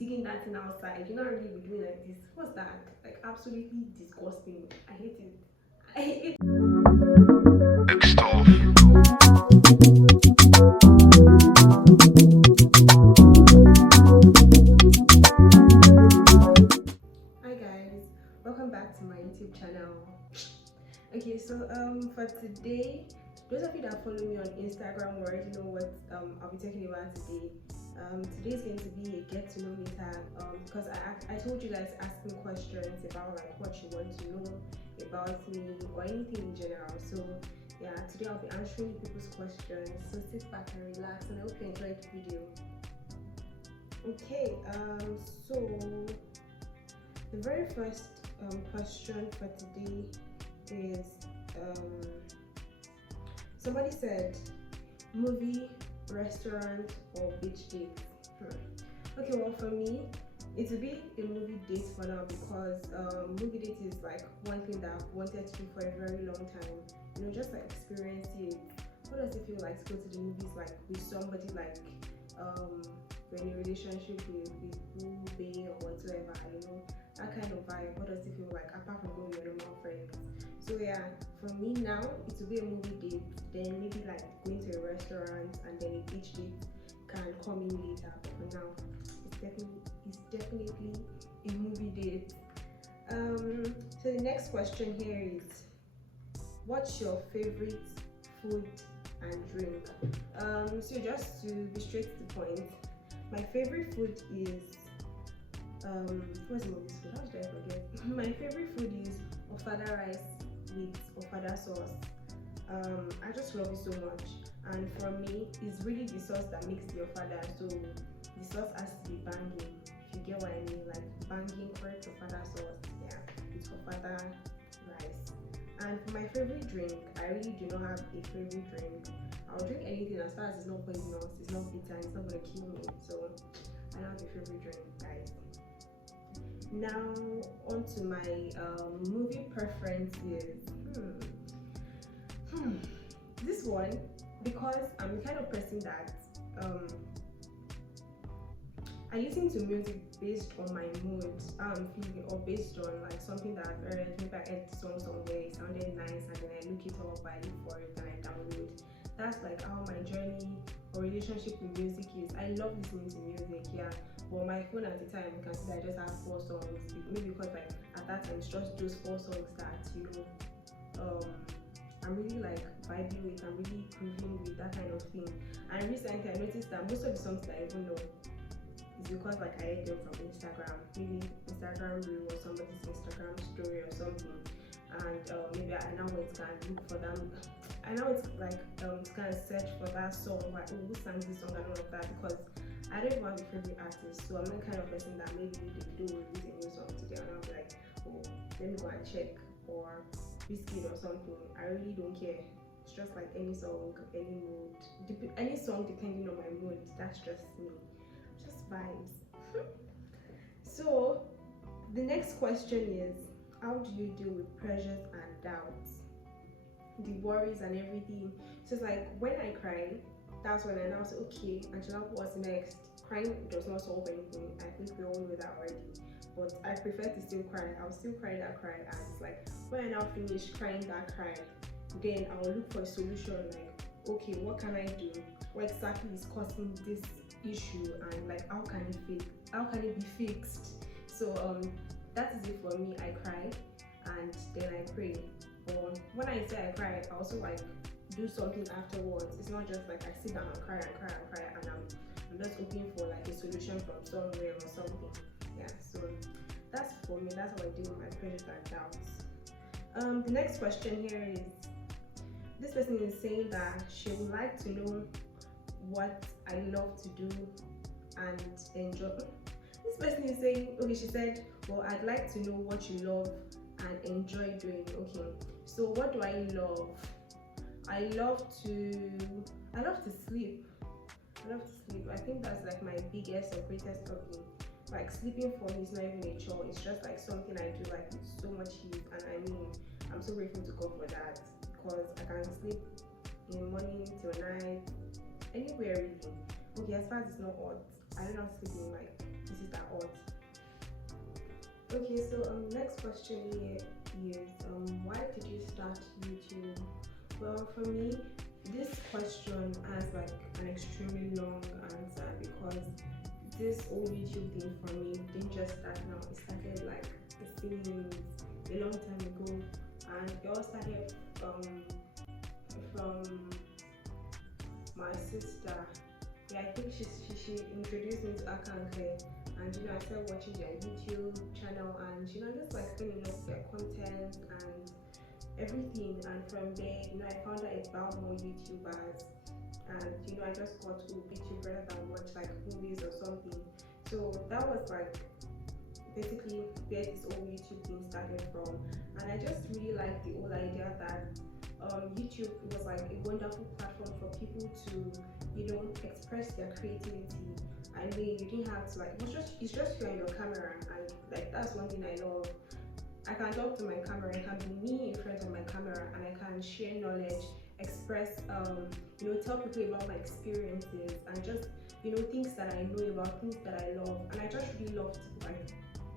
digging that thing outside. You're not really be doing like this. What's that? Like absolutely disgusting. I hate it. I hate it. Hi guys, welcome back to my YouTube channel. Okay, so for today, those of you that follow me on Instagram already know what I'll be talking about today. Today is going to be a get to know me tag because I told you guys asking questions about like what you want to know about me or anything in general. So yeah, today I'll be answering people's questions. So sit back and relax, and I hope you enjoyed the video. Okay, so the very first question for today is somebody said movie, restaurant, or beach date. Okay, well for me it will be a movie date for now because movie date is like one thing that I've wanted to do for a very long time. You know, just like experience it. What does it feel like to go to the movies like with somebody like you're in a relationship with Boo, Bae, or whatsoever, you know, that kind of vibe. What does it feel like apart from going with your normal friends? So yeah, for me now it will be a movie date, then maybe like going to a restaurant, and then a beach date can come in later. But for now, it's definitely a movie date. So the next question here is, what's your favorite food and drink? So just to be straight to the point, my favorite food is what's the name of this food? How did I forget? My favorite food is ofada rice with ofada sauce. I just love it so much, and for me it's really the sauce that makes the ofada. So the sauce has to be banging, if you get what I mean, like banging correct ofada sauce. Yeah, it's ofada rice. And for my favorite drink, I really do not have a favorite drink. I'll drink anything as far as it's not poisonous, it's not bitter, it's not gonna kill me. So I don't have a favorite drink, guys. Now on to my movie preferences. This one, because I'm the kind of person that I listen to music based on my mood, feeling, or based on like something that I've heard. Maybe I heard song somewhere, it sounded nice, and then I look it up, I look for it, and I download. That's like how my journey or relationship with music is. I love listening to music, yeah. But my phone at the time, you can see that I just have 4 songs. Maybe because like at that time it's just those 4 songs that, you know, I'm really like vibing with, I'm really grooving with, that kind of thing. And recently I noticed that most of the songs that I even know is because like I heard them from Instagram, maybe Instagram reel or somebody's Instagram story or something. And maybe I now went and look for them. I know it's like to kind of search for that song, like who sang this song and all of that, because I don't even have a favorite artist. So I'm the kind of person that maybe they do release a new song today and I'll be like, oh, let me go and check, or Biscuit or something. I really don't care. It's just like any song, any mood, any song depending on my mood. That's just me, just vibes. So the next question is, how do you deal with pressures and doubts, the worries and everything? So it's like when I cry, that's when I now say, okay, Angela, what's next? Crying does not solve anything. I think we all know that already. But I prefer to still cry. I'll still cry that cry, and it's like when I now finish crying that cry, then I'll look for a solution. Like, okay, what can I do? What exactly is causing this issue, and like how can it be fixed? So that is it for me. I cry and then I pray. But when I say I cry, I also like do something afterwards. It's not just like I sit down and cry and I'm just hoping for like a solution from somewhere or something. Yeah, so that's for me. That's how I deal with my pressures and doubts. The next question here is, this person is saying that she would like to know what I love to do and enjoy. This person is saying, okay, she said, well, I'd like to know what you love and enjoy doing. Okay, so what do I love? I love to sleep. I think that's like my biggest or greatest hobby. Like sleeping for me is not even a chore. It's just like something I do like with so much heat, and I mean I'm so grateful to God for that, because I can sleep in the morning till night, anywhere really. Okay, as far as it's not hot, I don't have to sleep in like places that are Okay, so next question here is why did you start YouTube? Well, for me, this question has like an extremely long answer because this whole YouTube thing for me didn't just start now. It started like since a long time ago, and it all started from my sister. Yeah, I think she introduced me to Akanke, and I started watching their YouTube channel, and just like filling up their content and everything. And from there, I found out about more YouTubers, and I just got to YouTube rather than watch like movies or something. So that was like basically where this whole YouTube thing started from, and I just really like the whole idea that YouTube was like a wonderful platform for people to express their creativity. I mean, you didn't have to like it's just you and your camera, and like that's one thing I love. I can talk to my camera, I can be me in front of my camera, and I can share knowledge, express tell people about my experiences, and just things that I know about, things that I love. And I just really loved like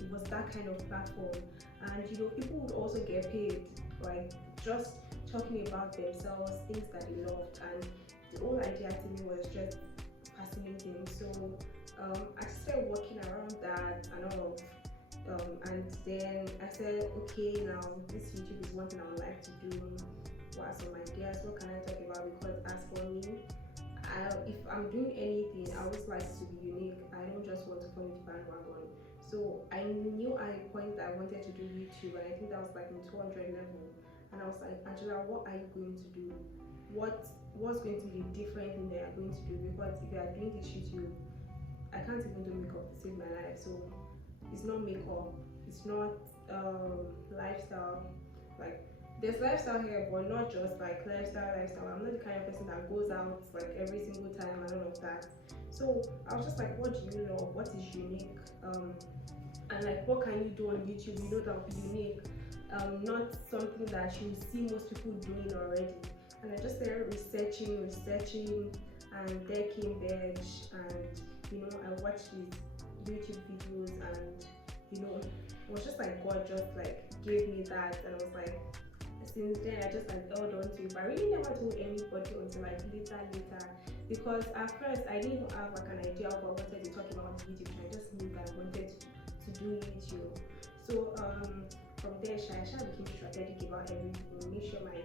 it was that kind of platform. And people would also get paid like just talking about themselves, things that they loved, and the whole idea to me was just fascinating. So I started working around that and all of and then I said, okay, now this YouTube is one thing I would like to do. What are some ideas? What can I talk about? Because as for me, if I'm doing anything, I always like to be unique. I don't just want to follow the bandwagon. So I knew at a point that I wanted to do YouTube, and I think that was like in 200 level. And I was like, Angela, what are you going to do? What's going to be different in there you're going to do? Because if you are doing this YouTube, I can't even do makeup to save my life. So it's not makeup, it's not lifestyle. Like there's lifestyle here, but not just like lifestyle. I'm not the kind of person that goes out like every single time and all of that. So I was just like, what do you know? What is unique? And like, what can you do on YouTube? That will be unique. Not something that you see most people doing already. And I just started researching, and there came Veg, and I watched these YouTube videos, and it was just like God just like gave me that, and I was like, since then I just like held on to it. But I really never told anybody until like later, because at first I didn't even have like an idea of what I wanted to talk about YouTube. I just knew that I wanted to do YouTube. So from there, I became strategic about everything. Make sure my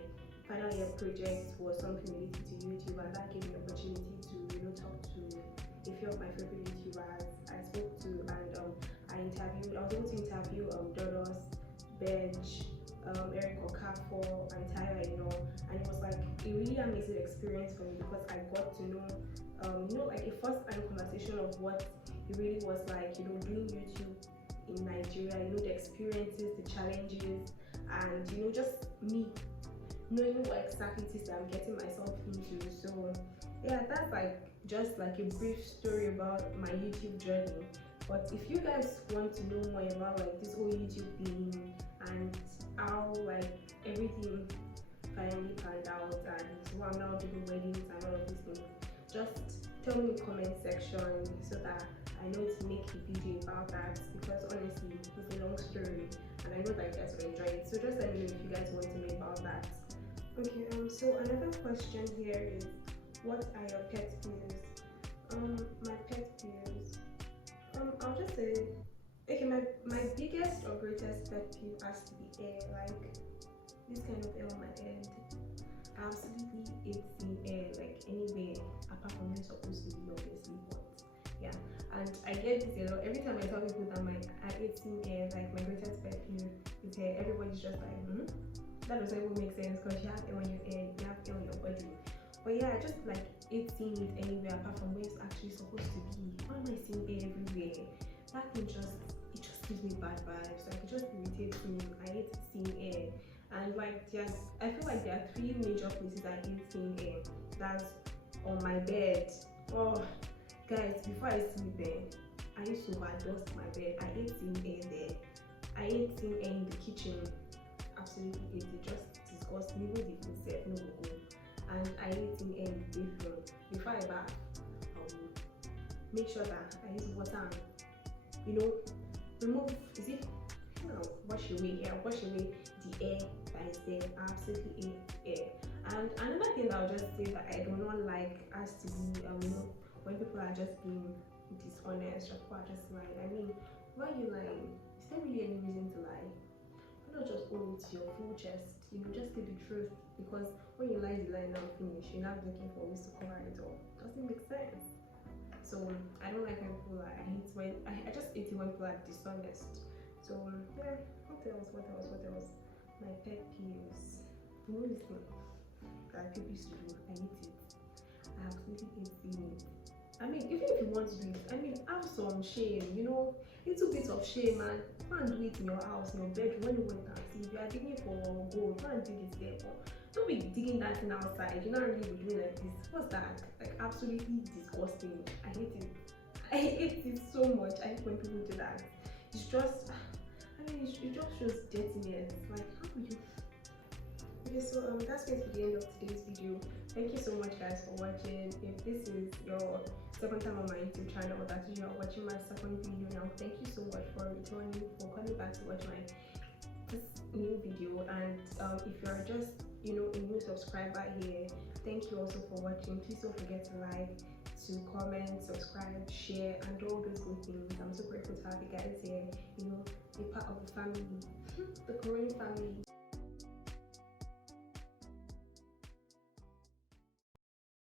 final year project was something related to YouTube, and that gave me the opportunity to talk to a few of my favorite YouTubers I spoke to, and I was able to interview Dodos, Bench, Eric Okafor, and Tyler, and it was like a really amazing experience for me because I got to know, like a first-hand conversation of what it really was like, doing YouTube in Nigeria, the experiences, the challenges, and just me knowing what exactly it is that I'm getting myself into. So yeah, that's like just like a brief story about my YouTube journey. But if you guys want to know more about like this whole YouTube thing and how like everything finally panned out and why I'm now doing weddings and all of these things, just tell me in the comment section so that I know to make a video about that, because honestly it's a long story and I know that you guys will enjoy it. So just let me know if you guys want to know about that. Okay, so another question here is, what are your pet peeves? My pet peeves. I'll just say, okay, my biggest or greatest pet peeve has to be air, like this kind of air on my head. I absolutely hate seeing air like anywhere apart from when it's supposed to be, obviously, but yeah. And I get this a lot. Every time I tell people that I hate seeing air, like my greatest pet peeve is hair, everybody's just like, that doesn't even make sense because you have air on your head, you have air on your body. But yeah, I just like hate seeing it anywhere apart from where it's actually supposed to be. Why am I seeing air everywhere? That thing just gives me bad vibes. Like it just irritates me. I hate seeing air. And like I feel like there are three major places I hate seeing air. That's on my bed. Oh guys, before I sleep I used to overdust my bed. I hate seeing air there. I hate seeing air in the kitchen. Absolutely hate it. Just disgust me. Even the food set no go. And I hate seeing air in the bathroom. Before I bath, I will make sure that I use water and remove, is it wash away the air that is there. Absolutely air. And another thing that I'll just say that I do not like has to be when people are just being dishonest, or people are just lying. I mean, why are you lying? Is there really any reason to lie? Why not just own it to your full chest? Just say the truth. Because when you lie, the lie now finish. You're not looking for ways to cover it all. Doesn't make sense. So I don't like when people lie. I just hate it when people are dishonest. So yeah, what else? My pet peeves. This thing that people used to do, I hate it. I absolutely hate seeing it. I mean, even if you want to do it, have some shame, little bit of shame, and go and do it in your house, in your bedroom, when you went and see. If you are digging for gold, go and dig it there. Don't be digging that thing outside. You're not really doing like this. What's that? Like, absolutely disgusting. I hate it. I hate it so much. I hate when people do that. It's just, it just shows dirtiness. Like, how would you? Okay, so that's going to be the end of today's video. Thank you so much, guys, for watching. If this is your second time on my YouTube channel, or that you are watching my second video now, thank you so much for returning, for coming back to watch this new video. And if you are just a new subscriber here, thank you also for watching. Please don't forget to like, to comment, subscribe, share, and all those good things. I'm so grateful to have you guys here, a part of the family, the growing family.